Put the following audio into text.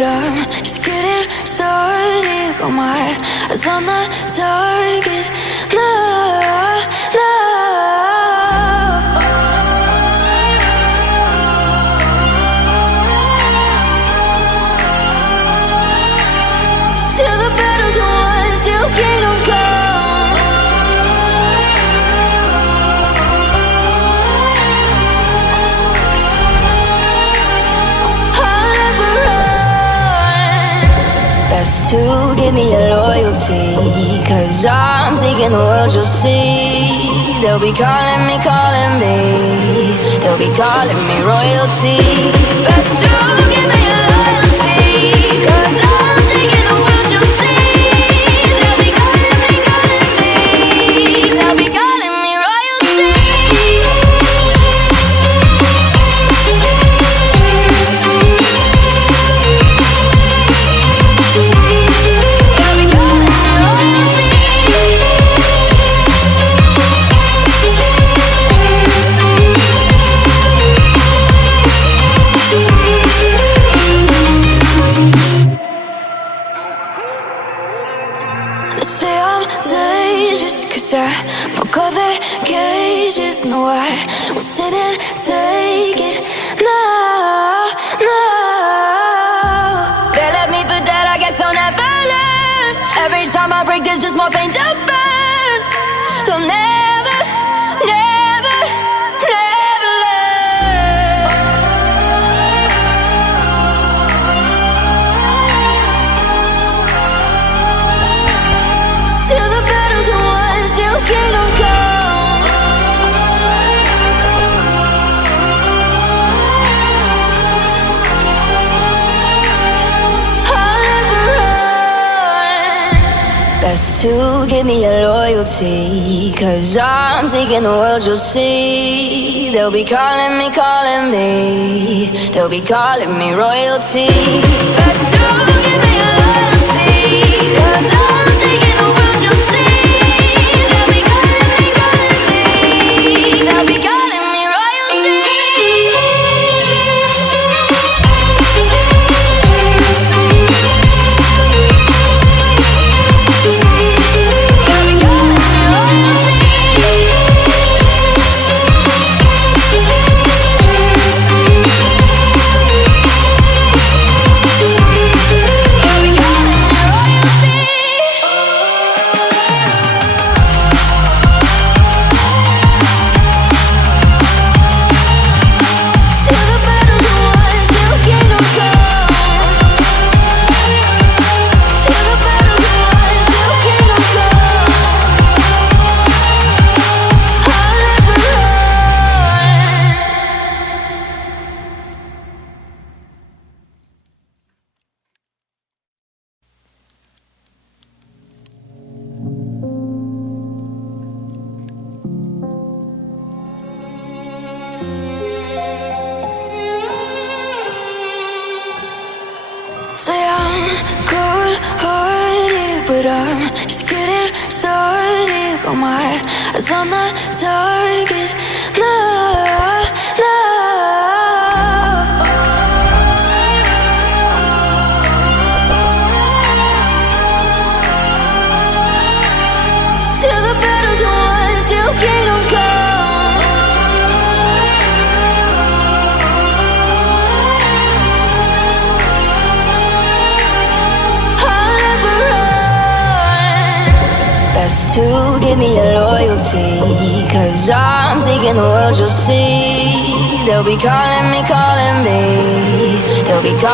but I'm just getting started. Got my eyes on the target. No, no. Till the battle's won, till kingdom come. I'll never run. Best to give me your loyalty, 'cause I'm taking the world, you'll see. They'll be calling me, calling me. They'll be calling me royalty. Best to give me your loyalty, 'cause I'm taking the world, you'll see. I broke all the cages, no, I won't sit and take it. No, no. They left me for dead, I guess I'll never learn. Every time I break, there's just more pain to burn. They'll never, never, never learn. Till the battle's won, till kingdom come. I'll never run. Best to give me your loyalty, 'cause I'm taking the world, you'll see. They'll be calling me, calling me. They'll be calling me royalty. Best to give me your loyalty, 'cause I'm taking the world, you'll see. Say I'm good-hearted, but I'm just getting started. Got my eyes on the target. No, no. Till the battle's won, till kingdom come. To give me your loyalty, 'cause I'm taking the world, you'll see. They'll be calling me, calling me. They'll be calling